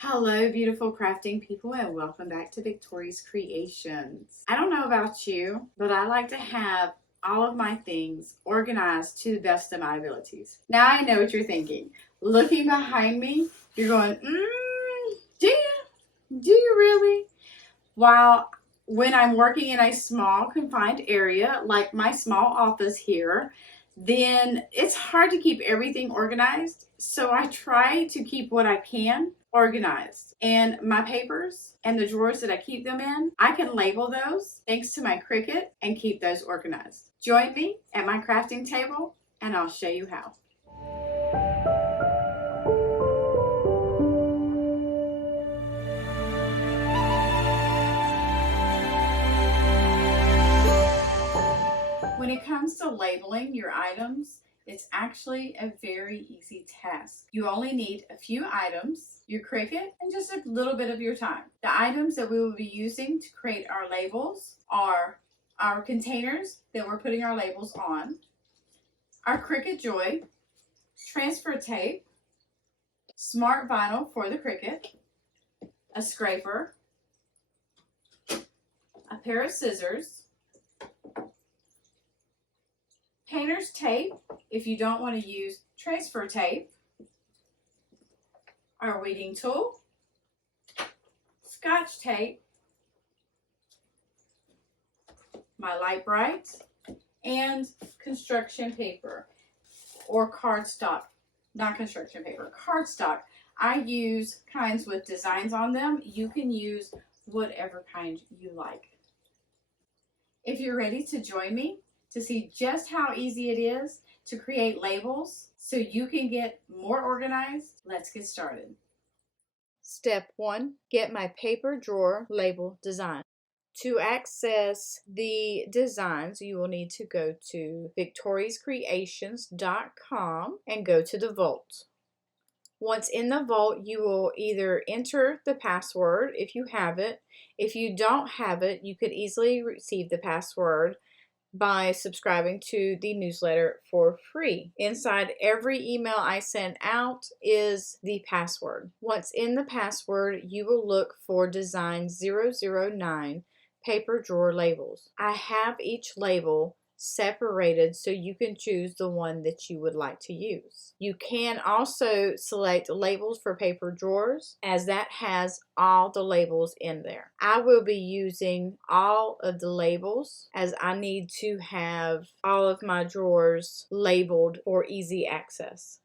Hello, beautiful crafting people, and welcome back to Victori's Creations. I don't know about you, but I like to have all of my things organized to the best of my abilities. Now I know what you're thinking. Looking behind me, you're going, do you? Do you really? While when I'm working in a small confined area, like my small office here, then it's hard to keep everything organized. So I try to keep what I can organized. And my papers and the drawers that I keep them in, I can label those thanks to my Cricut and keep those organized. Join me at my crafting table and I'll show you how. When it comes to labeling your items, it's actually a very easy task. You only need a few items, your Cricut, and just a little bit of your time. The items that we will be using to create our labels are our containers that we're putting our labels on, our Cricut Joy, transfer tape, smart vinyl for the Cricut, a scraper, a pair of scissors, painter's tape if you don't want to use transfer tape, our weeding tool, Scotch tape, my light bright, and construction paper or cardstock. Not construction paper, cardstock. I use kinds with designs on them. You can use whatever kind you like. If you're ready to join me to see just how easy it is to create labels so you can get more organized, let's get started. Step 1, get my paper drawer label design. To access the designs, you will need to go to victoriescreations.com and go to the vault. Once in the vault, you will either enter the password if you have it. If you don't have it, you could easily receive the password by subscribing to the newsletter for free. Inside every email I send out is the password. Once in the password, you will look for design 009 paper drawer labels. I have each label separated so you can choose the one that you would like to use. You can also select labels for paper drawers, as that has all the labels in there. I will be using all of the labels as I need to have all of my drawers labeled for easy access.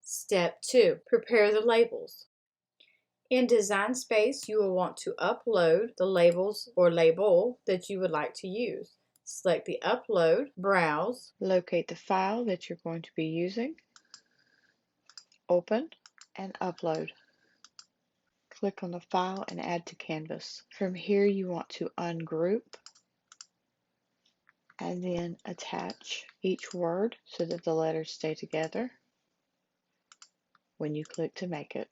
Step 2, prepare the labels. In Design Space, you will want to upload the labels or label that you would like to use. Select the Upload, browse, locate the file that you're going to be using, open, and upload. Click on the file and add to Canvas. From here, you want to ungroup and then attach each word so that the letters stay together when you click to make it.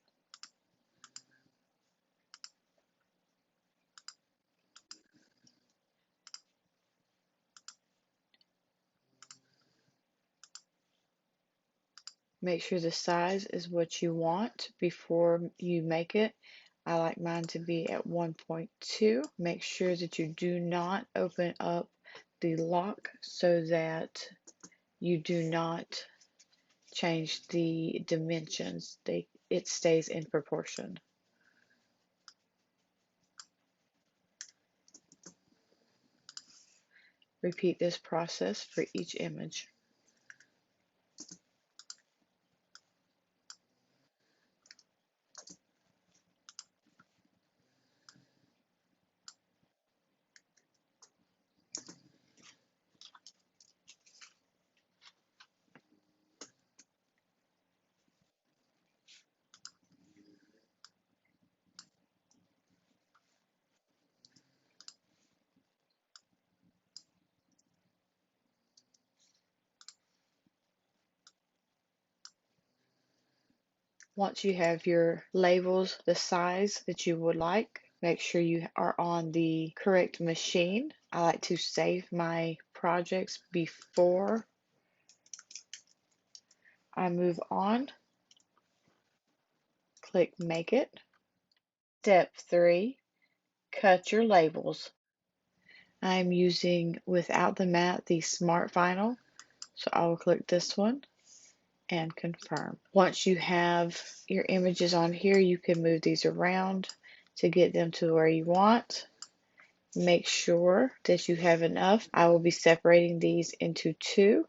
Make sure the size is what you want before you make it. I like mine to be at 1.2. Make sure that you do not open up the lock so that you do not change the dimensions. It stays in proportion. Repeat this process for each image. Once you have your labels the size that you would like, make sure you are on the correct machine. I like to save my projects before I move on. click Make It. Step 3, cut your labels. I'm using without the mat the Smart Vinyl, so I will click this one and confirm. Once you have your images on here, you can move these around to get them to where you want. Make sure that you have enough. I will be separating these into 2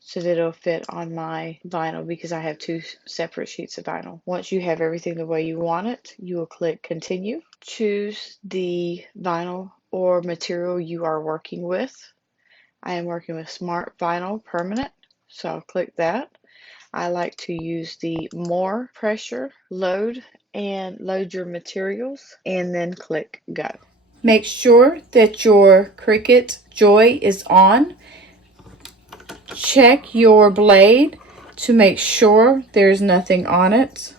so that it'll fit on my vinyl because I have 2 separate sheets of vinyl. Once you have everything the way you want it, you will click Continue. Choose the vinyl or material you are working with. I am working with Smart Vinyl Permanent, so I'll click that. I like to use the More Pressure load and load your materials and then click Go. Make sure that your Cricut Joy is on. Check your blade to make sure there's nothing on it.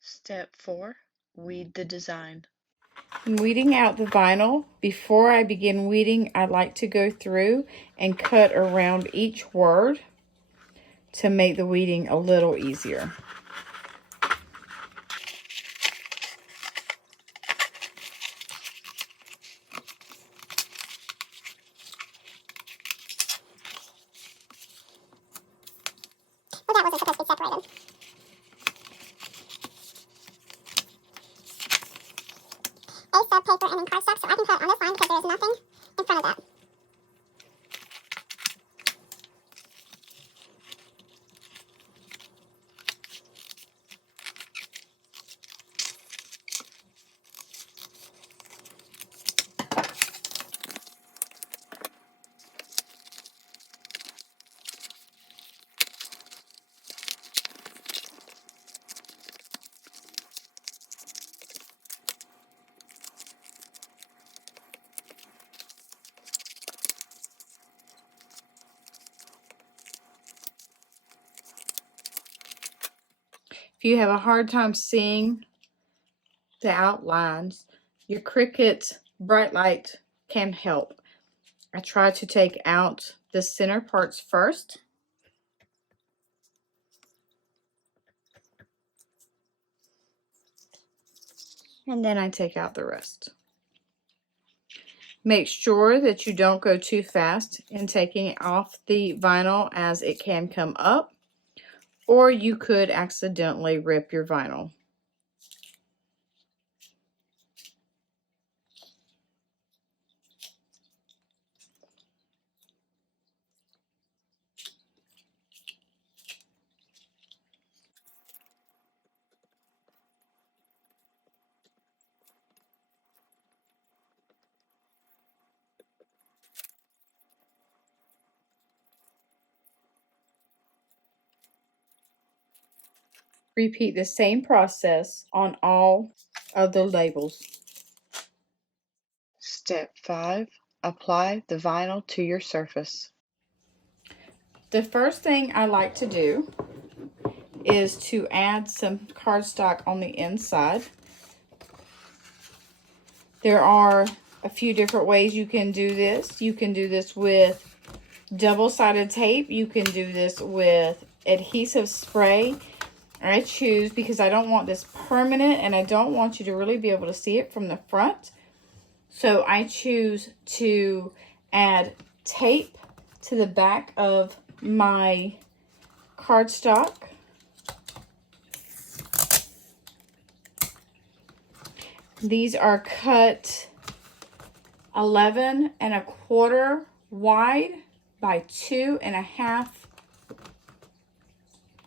Step 4, weed the design. I'm weeding out the vinyl. Before I begin weeding, I like to go through and cut around each word to make the weeding a little easier. Well, that wasn't supposed to be separated. A sub paper and then cardstock, so I can cut on this line because there is nothing in front of that. If you have a hard time seeing the outlines, your Cricut bright light can help. I try to take out the center parts first. And then I take out the rest. Make sure that you don't go too fast in taking off the vinyl as it can come up, or you could accidentally rip your vinyl. Repeat the same process on all of the labels. Step 5, apply the vinyl to your surface. The first thing I like to do is to add some cardstock on the inside. There are a few different ways you can do this. You can do this with double-sided tape. You can do this with adhesive spray. I choose, because I don't want this permanent and I don't want you to really be able to see it from the front. So I choose to add tape to the back of my cardstock. These are cut 11 1/4 wide by 2 1/2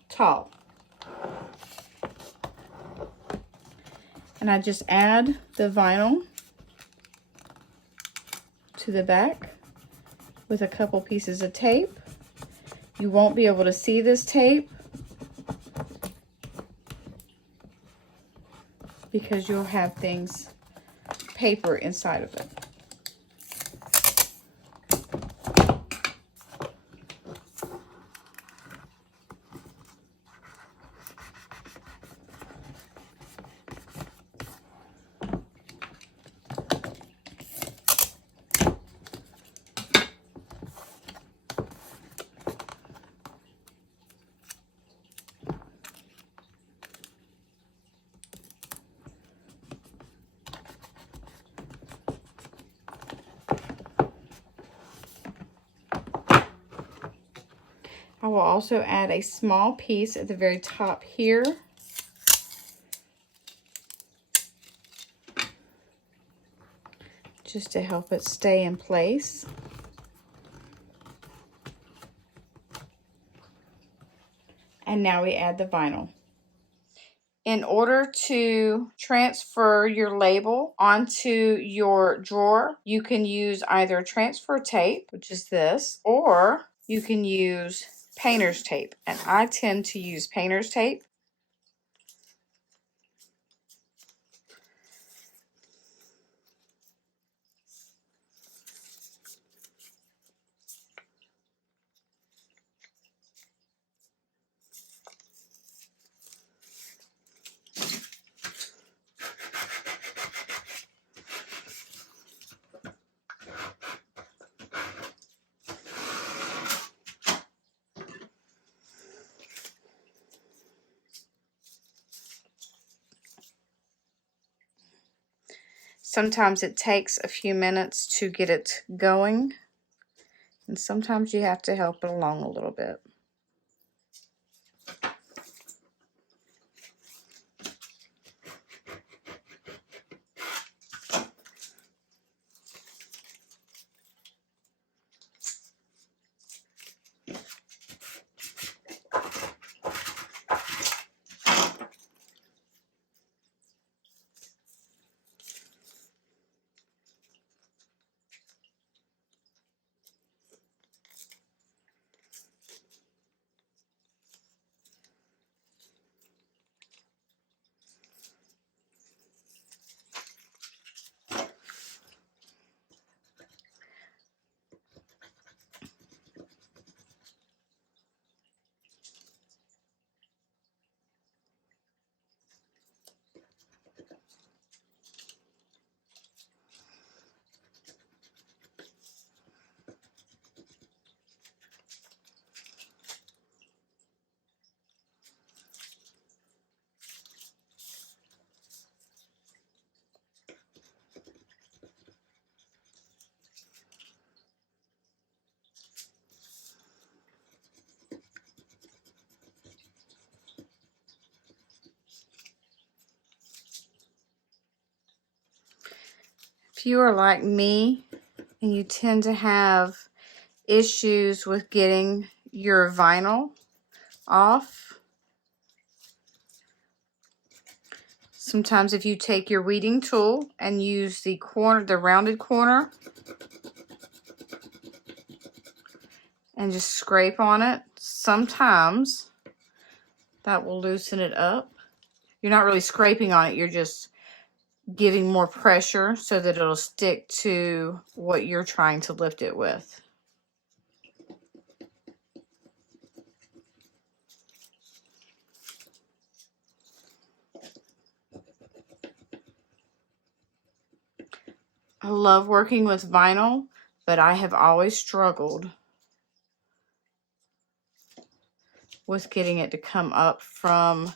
tall. And I just add the vinyl to the back with a couple pieces of tape. You won't be able to see this tape because you'll have paper inside of it. I will also add a small piece at the very top here. Just to help it stay in place. And now we add the vinyl. In order to transfer your label onto your drawer, you can use either transfer tape, which is this, or you can use painter's tape. And I tend to use painter's tape. Sometimes it takes a few minutes to get it going, and sometimes you have to help it along a little bit. If you are like me and you tend to have issues with getting your vinyl off, sometimes if you take your weeding tool and use the rounded corner and just scrape on it, sometimes that will loosen it up. You're not really scraping on it, you're just giving more pressure so that it'll stick to what you're trying to lift it with. I love working with vinyl, but I have always struggled with getting it to come up from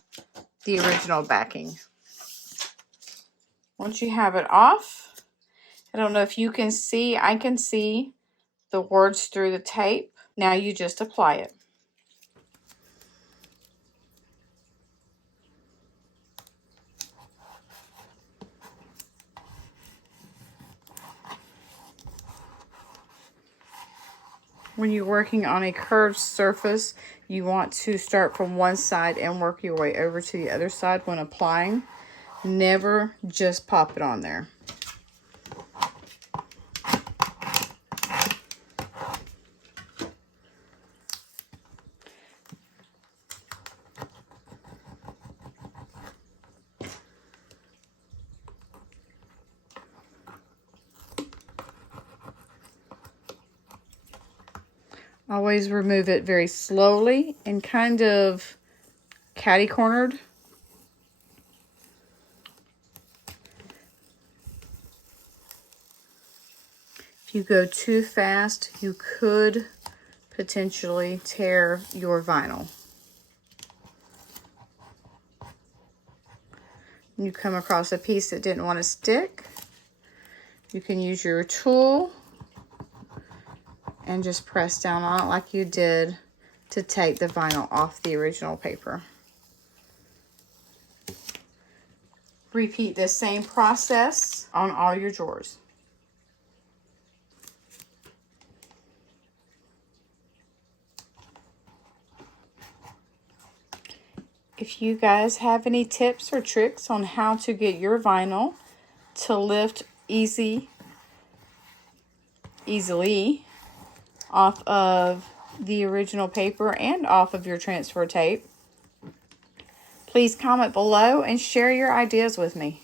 the original backing. Once you have it off, I don't know if you can see, I can see the words through the tape. Now you just apply it. When you're working on a curved surface, you want to start from one side and work your way over to the other side when applying. Never just pop it on there. Always remove it very slowly and kind of catty-cornered. If you go too fast, you could potentially tear your vinyl. You come across a piece that didn't want to stick, you can use your tool and just press down on it like you did to take the vinyl off the original paper. Repeat the same process on all your drawers. If you guys have any tips or tricks on how to get your vinyl to lift easily off of the original paper and off of your transfer tape, please comment below and share your ideas with me.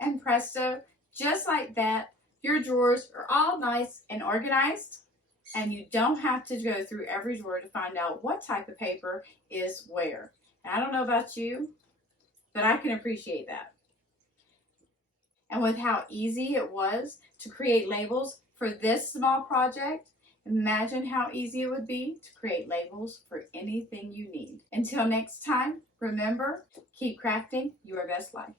And presto, just like that, your drawers are all nice and organized, and you don't have to go through every drawer to find out what type of paper is where. And I don't know about you, but I can appreciate that. And with how easy it was to create labels for this small project, imagine how easy it would be to create labels for anything you need. Until next time, remember, keep crafting your best life.